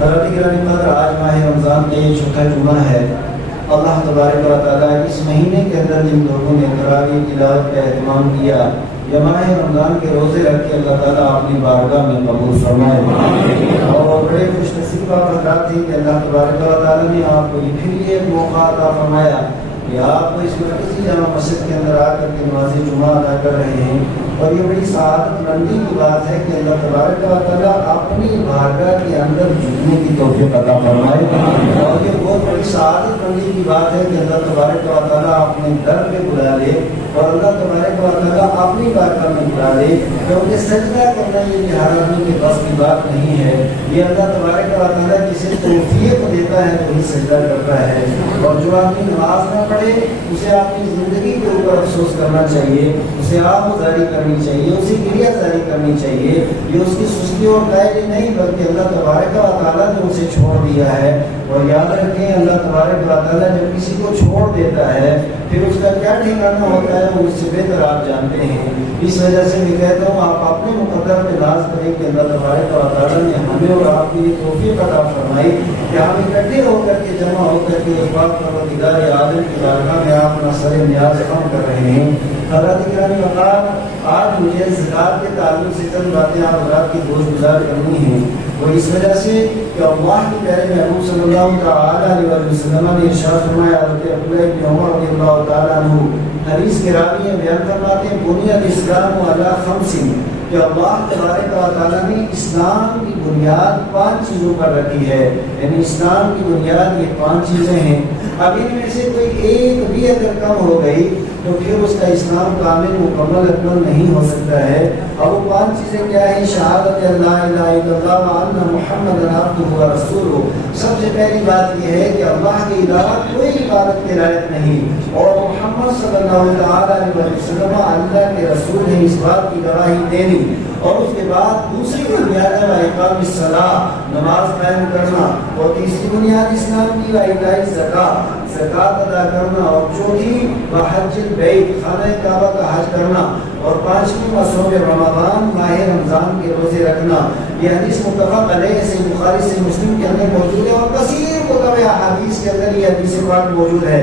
حضرت گرامی قدر آج ماہ رمضان کا یہ چوتھا جمعہ ہے۔ اللہ تبارک و تعالیٰ اس مہینے کے اندر جن لوگوں نے تراویح تلاوت کا اہتمام کیا یا ماہ رمضان کے روزے رکھ کے اللہ تعالیٰ اپنی بارگاہ میں قبول فرمائے، اور بڑے خوش نصیب حضرات تھے کہ اللہ تبارک و تعالیٰ نے آپ کو پھر یہ موقع عطا فرمایا کہ آپ کو اس مرکزی جامع مسجد کے اندر آ کر کے نماز جمعہ ادا کر رہے ہیں، اور یہ بڑی سعادت مندی کی بات ہے کہ اللہ تبارک و تعالیٰ اپنی بارگاہ کے اندر جھکنے کی توفیق عطا فرمائے، اور یہ بہت بڑی سعادت مندی کی بات ہے کہ اللہ تبارک و تعالیٰ اپنے در پہ بلا لے اور اللہ تبارک و تعالیٰ اپنی بارگاہ میں بلا لے، کیونکہ سجدہ کرنا یہ بھی ہر آدمی کے بس کی بات نہیں ہے، یہ اللہ تبارک و تعالیٰ جسے توفیق دیتا ہے وہی سجدہ کرتا ہے، اور جو آدمی نماز نہ پڑھے اسے اپنی زندگی کے اوپر افسوس کرنا چاہیے، اسے آہوزاری کرنی چاہیے، اسے گریہ زاری کرنی چاہیے، یہ اس کی سستی اور کاہلی نہیں بلکہ اللہ تبارک و تعالیٰ نے اسے چھوڑ دیا ہے۔ اور یاد رکھیں اللہ تبارک و تعالیٰ جب کسی کو چھوڑ دیتا ہے پھر اس کا کیا ٹھکانا ہوتا ہے وہ اس سے بہتر آپ جانتے ہیں۔ اس وجہ سے میں کہتا ہوں آپ اپنے مقدر پہ ناز کریں کہ اللہ تبارک و تعالیٰ نے ہمیں اور آپ کی توفیق عطا فرمائی کہ ہم اکٹھے ہو کر کے جمع ہو کر کے اس بات پروردگار عالم کی بارگاہ میں اپنا سر نیاز خم کر رہے ہیں۔ حضرات گرامی مقام، آج مجھے زکوٰۃ کے تعلق سے چند باتیں آپ حضرات کی گوش گزار کرنی ہیں، وہ اس وجہ سے کہ اللہ کے پیارے محبوب صلی اللہ تعالیٰ علیہ وسلم نے ارشاد فرمایا، حضرت عبداللہ بن عمر رضی اللہ تعالیٰ عنہ حدیث کے راوی بیان فرماتے ہیں، بنی الاسلام علی خمس، کہ اللہ تبارک و تعالیٰ نے اسلام کی بنیاد 5 چیزوں پر رکھی ہے، یعنی اسلام کی بنیاد یہ 5 چیزیں ہیں۔ اب ان میں سے کوئی ایک بھی اگر کم ہو گئی تو پھر اس کا اسلام کامل مکمل اکمل نہیں ہو سکتا ہے۔ اب وہ 5 چیزیں کیا ہیں؟ شہادت اللہ الہ الا اللہ وان محمد عبدہ ورسولہ۔ سب سے پہلی بات یہ ہے کہ اللہ کے علاوہ کوئی عبادت کے لائق نہیں، اور محمد صلی اللہ علیہ وسلم اللہ کے رسول ہیں، اس بات کی گواہی دینی۔ اور اس کے بعد دوسری بنیاد ہے اقام الصلاۃ، نماز قائم کرنا، اور تیسری بنیاد اسلام کی ایتاء الزکوٰۃ، زکوٰۃ ادا کرنا، اور چوتھی حج البیت، خانہ کعبہ کا حج کرنا، اور پانچویں صوم رمضان، ماہ رمضان کے روزے رکھنا۔ یہ حدیث متفق علیہ سے بخاری سے مسلم کے اندر موجود ہے، اور کثیر کتب احادیث کے اندر یہ حدیث پاک موجود ہے۔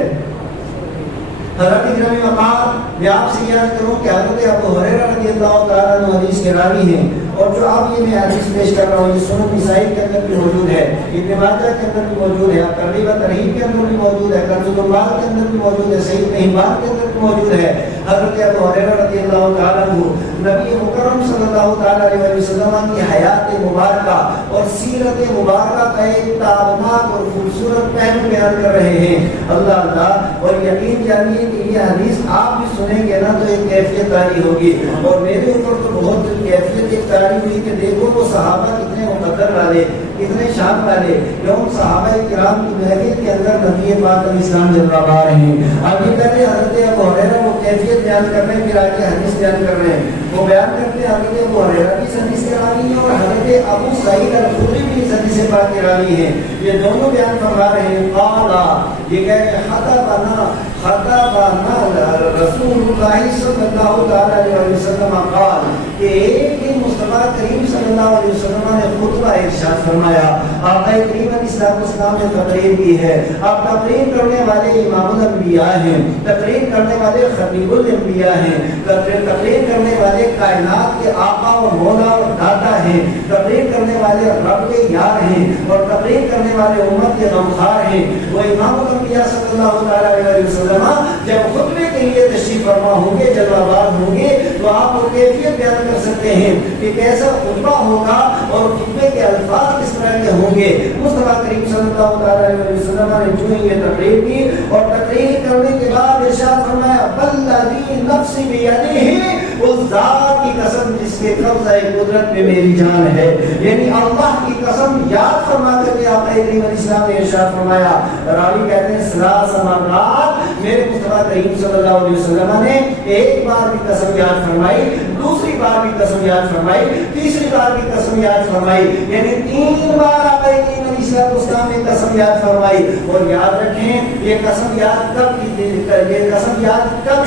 حضرت گرامی مقام، میں آپ سے یاد کروں کہ حضرت ابو ہریرہ رضی اللہ تعالیٰ عنہ حدیث کے راوی ہیں، اور جو اب یہ میں حدیث پیش کر رہا ہوں یہ سنن نسائی کے اندر بھی موجود ہے، ابن ماجہ کے اندر بھی موجود ہے، ترغیب و ترہیب کے اندر بھی موجود ہے، کنز العمال کے اندر بھی موجود ہے، صحیح ابن حبان کے اندر بھی موجود ہے۔ حضرت ابو ہریرہ رضی اللہ تعالیٰ عنہ نبی مکرم صلی اللہ تعالیٰ علیہ وسلم کی حیات مبارکہ اور سیرت مبارکہ کا ایک تابناک اور خوبصورت پہلو بیان کر رہے ہیں۔ اللہ اللہ، اور یقین جانیے کہ یہ حدیث آپ بھی سنیں گے نا تو ایک کیفیت تاری ہوگی، اور میرے اوپر تو بہت کیفیت ایک تاری ہوئی کہ دیکھو وہ صحابہ کتنے مقدر والے، کتنے شان والے، کیوں صحابہ کرام کی محفل کے اندر نبی پاک علیہ السلام جلوہ بار ہیں۔ اب یہ کہتے ہیں حضرت ابو ہریرہ وہ کیفیت بیان کر رہے ہیں، پھر آگے حدیث بیان کر رہے ہیں، وہ بیان کرتے ہیں حضرت ابو ہریرہ کی حدیث کے راوی ہیں، اور حضرت ابو سعید الخدری بھی اس حدیث پاک کے راوی ہیں، یہ دونوں بیان فرما رہے ہیں۔ قالا، یہ کہتے ہیں خطبنا رسول اللہ صلی اللہ تعالیٰ علیہ وسلم قال، کہ ایک دن مصطفیٰ کریم صلی اللہ علیہ وسلم نے خطبہ ارشاد فرمایا۔ آپ کریم علیہ السلام نے تقریر کی ہے، آپ تقریر کرنے والے امام الانبیاء ہیں، تقریر کرنے والے خطیب الانبیاء ہیں، تقریر کرنے والے کائنات کے آقا اور مولا اور داتا ہیں، تقریر کرنے والے رب کے یار ہیں، اور تقریر کرنے والے امت کے غمخوار ہیں۔ وہ امام الانبیاء صلی اللہ تعالیٰ علیہ وسلم جب خطبے کے لیے تشریف فرما ہوں گے، جلوہ بار ہوں گے، تو آپ کو کیفیت بیان کر سکتے ہیں کہ کیسا خطبہ ہوگا اور خطبے کے الفاظ کس طرح کے ہوں گے۔ مصطفیٰ کریم صلی اللہ علیہ وسلم نے جو یہ تقریر کی، اور تقریر کرنے کے بعد ارشاد فرمایا، والذی نفسی بیدہ، اس ذات کی قسم جس کے قبضہ قدرت میں میری جان ہے، یعنی اللہ کی قسم یاد فرما کر کے آپ کریم علیہ السلام نے ارشاد فرمایا۔ راوی کہتے ہیں ثلاث مرات میرے مصطفیٰ کریم صلی اللہ علیہ وسلم نے ایک بار بھی قسم یاد فرمائی، دوسری بار بھی قسم یاد فرمائی، تیسری بار بھی قسم یاد فرمائی، یعنی 3 بار آپ کریم علیہ السلام نے قسم یاد فرمائی۔ اور یاد رکھیں یہ قسم یاد کب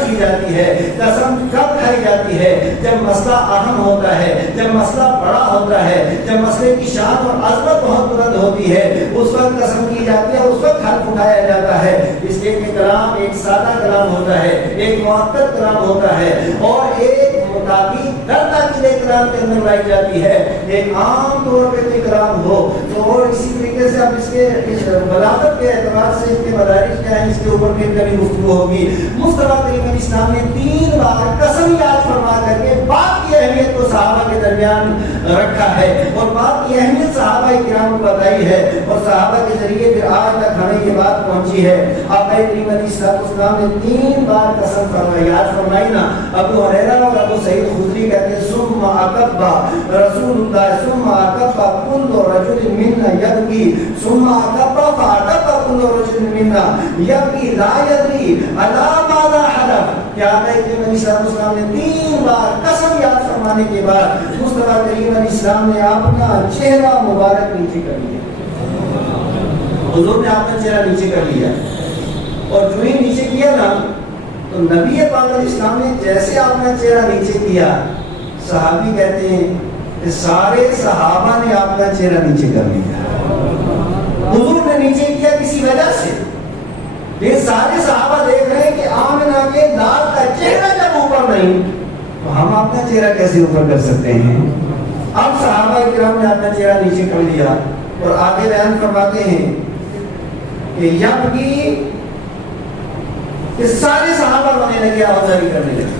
کی جاتی ہے، قسم کب کھائی جاتی ہے؟ جب مسئلہ اہم ہوتا ہے، جب مسئلہ بڑا ہوتا ہے، جب مسئلے کی شان اور عظمت بہت بلند ہوتی ہے اس وقت قسم کی جاتی ہے، اس وقت حلف اٹھایا جاتا ہے، اس لیے کہ کلام ایک سادہ کلام ہوتا ہے، ایک معطل کلام ہوتا ہے، اور ایک مطابق در تاکید کلام کے اندر لائی جاتی ہے، ایک عام طور پہ کوئی کلام ہو تو، اور اسی طریقے سے اب اس کے بلاغت کے اعتبار سے اس کے مدارج کیا ہیں، اس کے اوپر پھر کبھی گفتگو ہوگی۔ مصطفیٰ کریم اسلام نے 3 بار قسم یاد فرما کر کے بات کی اہمیت کو صحابہ کے درمیان رکھا ہے، اور بات کی اہمیت صحابہ کرام کو بتائی ہے، اور صحابہ کے ذریعے پھر آج تک ہمیں یہ بات پہنچی ہے۔ آقا کریم علیہ السلام نے 3 بار قسم فرمائی، یاد فرمائی نا۔ ابو ہریرہ اور ابو سعید خدری کہتے ہیں ثم عقب رسول اللہ ثم عقب كل رجل منا يبكي ثم عقب فعقب كل رجل منا يبكي لا يدري على ماذا حلف۔ کیا آقا کریم علیہ السلام نے 3 بار قسم یاد فرمانے کے بعد مصطفیٰ کریم علیہ السلام نے اپنا چہرہ مبارک نیچے کر لیا، حضور نے اپنا چہرہ نیچے کر لیا، اور جو ہی نیچے کیا نا تو نبی پاک علیہ السلام نے جیسے اپنا چہرہ نیچے کیا، صحابی کہتے ہیں کہ سارے صحابہ نے اپنا چہرہ نیچے کر لیا۔ حضور نے نیچے کیا کسی وجہ سے، یہ سارے صحابہ دیکھ رہے ہیں کہ آمنہ کے لال کا چہرہ جب اوپر نہیں تو ہم اپنا چہرہ کیسے اوپر کر سکتے ہیں؟ اب صحابہ کرام نے اپنا چہرہ نیچے کر لیا، اور آگے بیان فرماتے ہیں کہ یبکی، کہ سارے صحابہ رونے لگے، آوازاری کرنے لگے،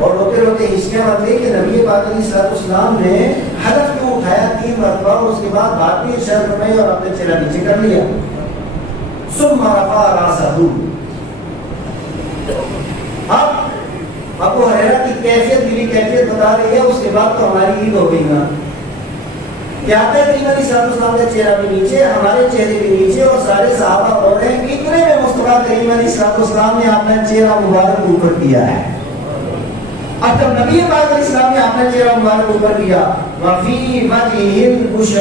اور روتے روتے ہچکیاں بندے کہ نبی پاک علیہ السلام نے حلف کیوں اٹھایا 3 مرتبہ، اور اس کے بعد بات بھی ارشاد فرمائی اور اپنے چہرہ نیچے کر لیا۔ ثم رفع راسه، اب ابو ہریرہ کی کیفیت دلی کیفیت بتا رہی ہے، اس کے بعد تو ہماری عید ہو گئی نا، کیا آقا کریم علیہ السلام کا چہرہ بھی نیچے، ہمارے چہرے بھی نیچے، اور سارے صحابہ رو رہے ہیں، اتنے میں مصطفیٰ کریم علیہ السلام نے اپنا چہرہ مبارک اوپر کیا ہے۔ اب جب نبی پاک علیہ السلام نے اپنا چہرہ مبارک اوپر کیا، وفی وجہ البشری،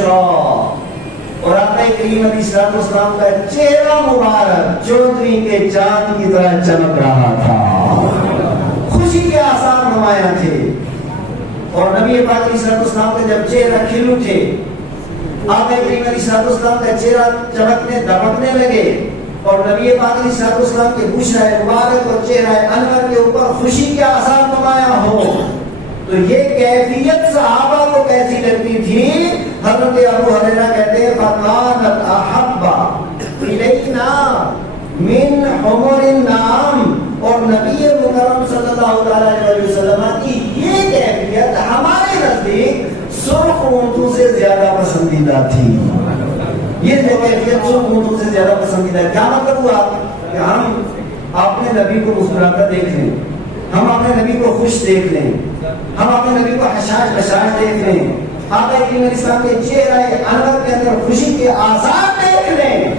اور آقا کریم علیہ السلام کا چہرہ مبارک چودھری کے چاند کی طرح چمک رہا تھا، خوشی کے آثار نمایاں تھے، اور نبی پاک علیہ السلام کا جب چہرہ کھل اٹھے، آقا کریم علیہ السلام کا چہرہ چمکنے دمکنے لگے، اور نبی پاک علیہ السلام کے بشرہ مبارک اور چہرہ انور کے اوپر خوشی کے آثار نمایاں ہو، تو یہ کیفیت صحابہ کو کیسی لگتی تھی؟ حضرت ابو ہریرہ کہتے ہیں فَقَانَتْ أَحَبَّ إِلَيْنَا مِنْ حُمُرِ النَّعَامِ، اور نبی مکرم صلی اللہ علیہ وسلم کی یہ کیفیت ہمارے نزدیک سرخ اونٹوں سے زیادہ پسندیدہ تھی۔ یہ جو کیفیت سرخ اونٹوں سے زیادہ پسندیدہ ہے، کیا مطلب ہوا کہ ہم اپنے نبی کو مسکراتا دیکھ لیں، ہم اپنے نبی کو خوش دیکھ لیں، ہم اپنے نبی کو حشاش بشاش دیکھ لیں، آقا کریم علیہ السلام کے چہرہ انور کے اندر خوشی کے آثار دیکھ لیں،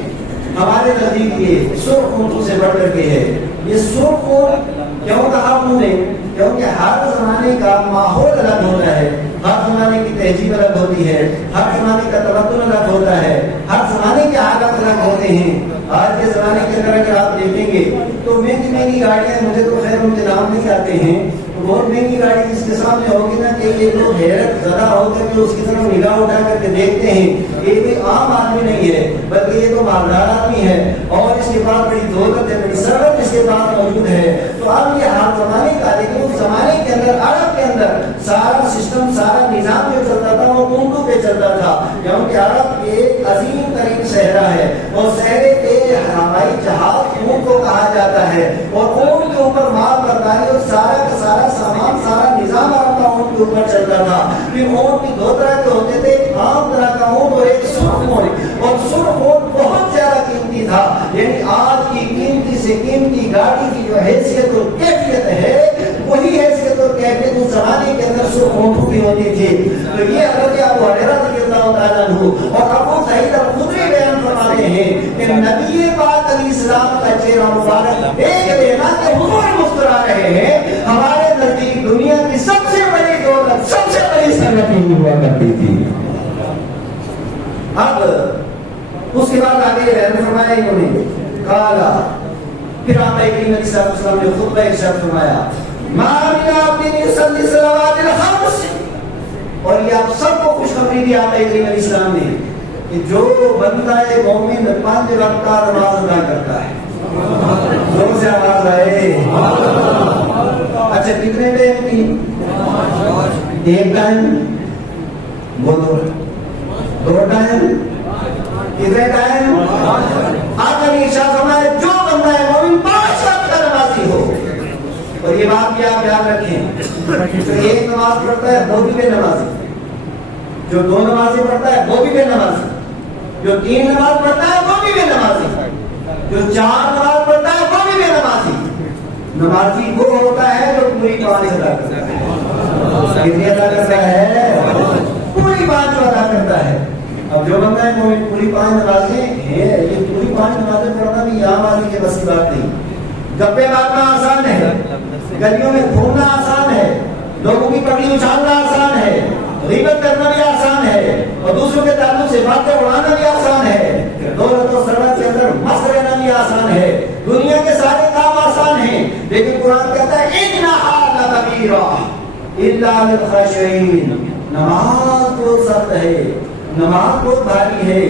ہمارے نزدیک یہ سرخ اونٹوں سے بڑھ کر کے ہے۔ یہ سرخ اونٹ کیوں کہا انہوں نے؟ کیونکہ ہر زمانے کا ماحول الگ ہوتا ہے، ہر زمانے کی تہذیب الگ ہوتی ہے، ہر زمانے کا تمدن الگ ہوتا ہے، ہر زمانے کے حالات الگ ہوتے ہیں۔ آج کے زمانے کے اندر اگر آپ دیکھیں گے تو مہنگی مہنگی گاڑیاں، مجھے تو خیر ان کے نام نہیں آتے ہیں، بہت مہنگی گاڑی جس کے سامنے ہوگی نا کہ یہ لوگ حیرت زدہ ہو کر کے اس کی طرف نگاہ اٹھا کر کے دیکھتے ہیں، یہ کوئی عام آدمی نہیں ہے بلکہ یہ تو مالدار آدمی ہے، اور اس کے پاس بڑی دولت ہے، بڑی ثروت اس کے پاس موجود ہے۔ تو اب یہ ہر زمانے کا، لیکن اس زمانے کے اندر عرب کے اندر سارا سسٹم، سارا نظام جو چلتا تھا وہ اونٹوں پہ چلتا تھا، کیونکہ عرب ایک عظیم ترین صحرا ہے، اور صحرے پہ ہوائی جہاز اونٹ کو کہا جاتا ہے، اور اونٹ کے اوپر مال برداری اور سارا کا سارا سامان، سارا نظام عرب کا اونٹ کے اوپر چلتا تھا۔ پھر اونٹ بھی 2 طرح کے ہوتے تھے، ایک عام طرح کا اونٹ اور ایک سرخ اونٹ، اور سرخ اونٹ بہت زیادہ قیمتی تھا، یعنی آج کی قیمتی سے قیمتی گاڑی کی جو حیثیت اور کیفیت ہے وہی حیثیت اور کیفیت اس زمانے کے اندر سرخ اونٹوں کی ہوتی تھی۔ تو یہ حضرت ابو ہریرہ رضی اللہ تعالیٰ عنہ اور ابو سعید الخدری بیان فرماتے ہیں کہ نبی پاک علیہ السلام کا چہرہ مبارک دیکھ لینا کہ حضور مسکرا رہے ہیں، ہمارے نزدیک دنیا کی سب سے بڑی دولت، سب سے بڑی ثروت یہی ہوا کرتی تھی۔ اب اس کے بعد آگے بیان فرمایا انہوں نے، قالا، پھر آقا کریم علیہ السلام نے خطبہ ارشاد فرمایا، ما من عبد یصلی الصلوات الخمس، اور یہ آپ سب کو خوشخبری دی آقا کریم علیہ السلام نے کہ جو بندہ مومن 5 وقت کا نماز ادا کرتا ہے، زور سے آواز آئے، اچھا کتنے ٹائم کی؟ 1 ٹائم، بولو 2 ٹائم، کتنے ٹائم؟ آقا نے ارشاد فرمایا جو بندہ مومن 5 وقت کا نمازی ہو، اور یہ بات بھی آپ یاد رکھیں، جو 1 نماز پڑھتا ہے وہ بھی بے نمازی، جو 2 نمازیں پڑھتا ہے وہ بھی بے نمازی، جو 3 نماز پڑھتا ہے وہ بھی بے نمازی، جو 4 نماز پڑھتا ہے وہ بھی بے نمازی۔ نمازی وہ ہوتا ہے جو پوری 5 ادا کرتا ہے، کتنی ادا کرتا ہے؟ پوری 5 ادا کرتا ہے۔ اب جو بندہ ہے وہ پوری 5 نمازیں ہیں، یہ پوری 5 نمازیں پڑھنا بھی عام آدمی کے بس کی بات نہیں۔ گپے مارنا آسان ہے، گلیوں میں گھومنا آسان ہے، لوگوں کی پگڑی اچھالنا آسان ہے، غیبت کرنا بھی آسان ہے، اور دوسروں کے تعلق سے باتیں اڑانا بھی آسان ہے، دولت و ثروت کے اندر مست رہنا بھی آسان ہے، دنیا کے سارے کام آسان ہیں، لیکن قرآن کہتا ہے انہا لکبیرہ الا للخاشعین، نماز بہت سخت ہے، نماز بہت بھاری ہے،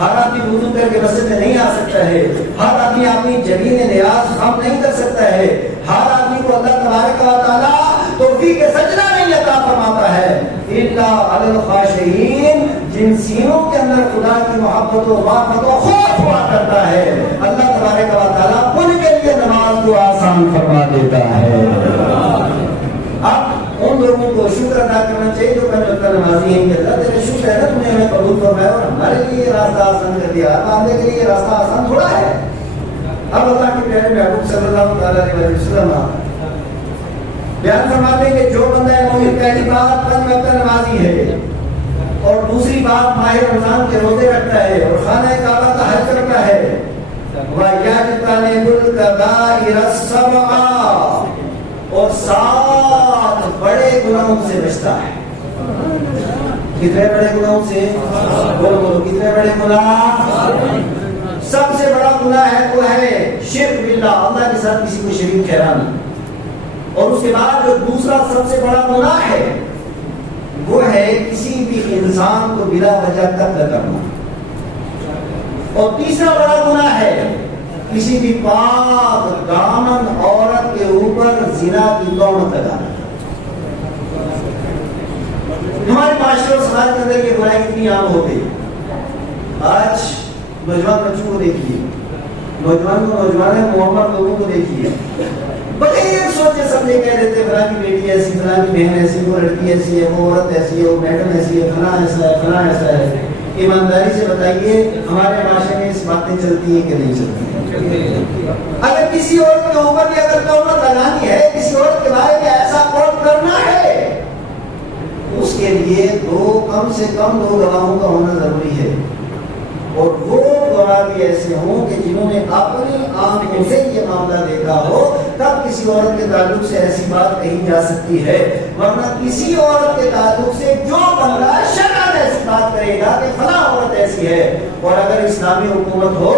ہر آدمی وضو کر کے مسجد میں نہیں آ سکتا ہے، ہر آدمی اپنی جبین نیاز خم نہیں کر سکتا ہے، ہر آدمی کو اللہ تبارک و تعالی توفیق سجدہ نہیں عطا فرماتا ہے، الا علی الخاشعین، جن سینوں کے اندر خدا کی محبت و معرفت و خوف ہوا کرتا ہے، اللہ تبارک و تعالی ان کے لیے نماز کو آسان فرما دیتا ہے۔ اب ان لوگوں کو شکر ادا کرنا چاہیے جو پہلے وقت نمازی ہیں کہ اللہ تیرے شکر ہے نا، تم نے ہمیں قبول فرمایا اور ہمارے لیے یہ راستہ آسان کر دیا، بندے کے لیے یہ راستہ آسان تھوڑا ہے۔ اب اللہ کے پیارے محبوب صلی اللہ علیہ وسلم بیان فرماتے ہیں کہ جو بندہ مومن پہلی بات 5 وقت نمازی ہے، اور دوسری بات ماہ رمضان کے روزے رکھتا ہے اور خانہ کعبہ کا حج کرتا ہے، وَيَجْتَنِبُ الْكَبَائِرَ السَّبْعَ، اور 7 بڑے گناہوں سے بچتا ہے۔ کتنے بڑے گناہوں سے؟ بولو کتنے بڑے گناہ؟ سب سے بڑا گناہ ہے وہ ہے شرک باللہ، اللہ کے ساتھ کسی کو شریک ٹھہرانا، اور اس کے بعد جو دوسرا سب سے بڑا گناہ ہے وہ ہے کسی بھی انسان کو بلا وجہ قتل کرنا، اور تیسرا بڑا گناہ ہے کسی بھی پاک دامن عورت کے اوپر زنا کی تہمت لگانا۔ ہمارے معاشرے اور سماج کے اندر یہ برائی کتنی عام ہو گئی۔ آج نوجوان بچوں کو دیکھیے، نوجوان محمد لوگوں کو دیکھیے، بغیر سوچے سمجھے کہہ دیتے فلاں کی بیٹی ایسی، فلاں کی بہن ایسی، وہ لڑکی ایسی ہے، وہ عورت ایسی ہے، وہ میڈم ایسی ہے، فلاں ایسا ہے، فلاں ایسا ہے۔ ایمانداری سے بتائیے ہمارے معاشرے میں اس باتیں چلتی ہیں کہ نہیں چلتی ہیں؟ اگر کسی عورت کے اوپر بھی اگر تہمت لگانی ہے، کسی عورت کے بارے میں ایسا قول کرنا ہے، اس کے لیے کم سے کم 2 گواہوں کا ہونا ضروری ہے، اور وہ گواہ بھی ایسے ہوں کہ جنہوں نے اپنی آنکھوں سے یہ معاملہ دیکھا ہو، تب کسی عورت کے تعلق سے ایسی بات کہی جا سکتی ہے، ورنہ کسی عورت کے تعلق سے جو بندہ شرعاً ایسی بات کرے گا کہ فلاں عورت ایسی ہے، اور اگر اسلامی حکومت ہو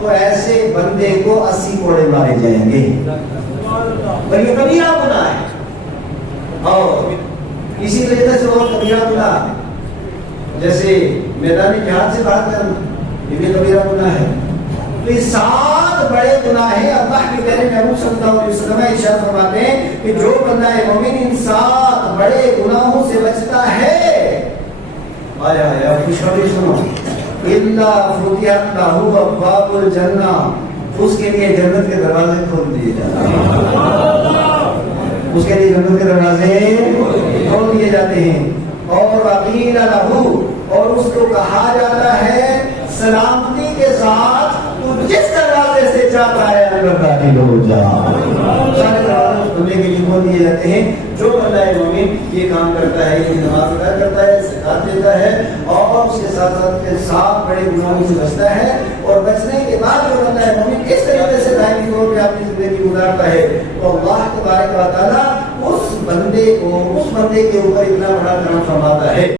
تو ایسے بندے کو 80 کوڑے مارے جائیں گے، اور یہ کبیرہ گناہ ہے۔ اور اسی طریقے سے اور کبیرہ گناہ جیسے میدان جہاد سے بات کرنا، یہ بھی کبیرہ گناہ ہے۔ تو یہ 7 بڑے گناہ ہیں۔ اللہ کے پیارے محبوب صلی اللہ علیہ وسلم ارشاد فرماتے ہیں کہ جو بندہ مومن ان 7 بڑے گناہوں سے بچتا ہے، آیا آیا خوشخبری سنو، الا فتحت لہ ابواب الجنہ، اس کے لیے جنت کے دروازے کھول دیے جاتے ہیں، اس کے لیے جنت کے دروازے کھول دیے جاتے ہیں، اور وقیل لہ، اور اس کو کہا جاتا ہے سلامتی کے ساتھ تو جس دروازے سے چاہتا ہے اندر داخل ہو جا، سارے دروازے کھولنے کے لیے کھول دیے جاتے ہیں۔ جو بندہ مومن یہ کام کرتا ہے، یہ نماز ادا کرتا ہے، زکات دیتا ہے، اور اس کے ساتھ ساتھ 7 بڑے گناہوں سے بچتا ہے، اور بچنے کے بعد جو بندہ مومن اس طریقے سے دائمی طور پہ اپنی زندگی گزارتا ہے، تو اللہ تبارک و تعالیٰ اس بندے کے اوپر اتنا بڑا کرم فرماتا ہے۔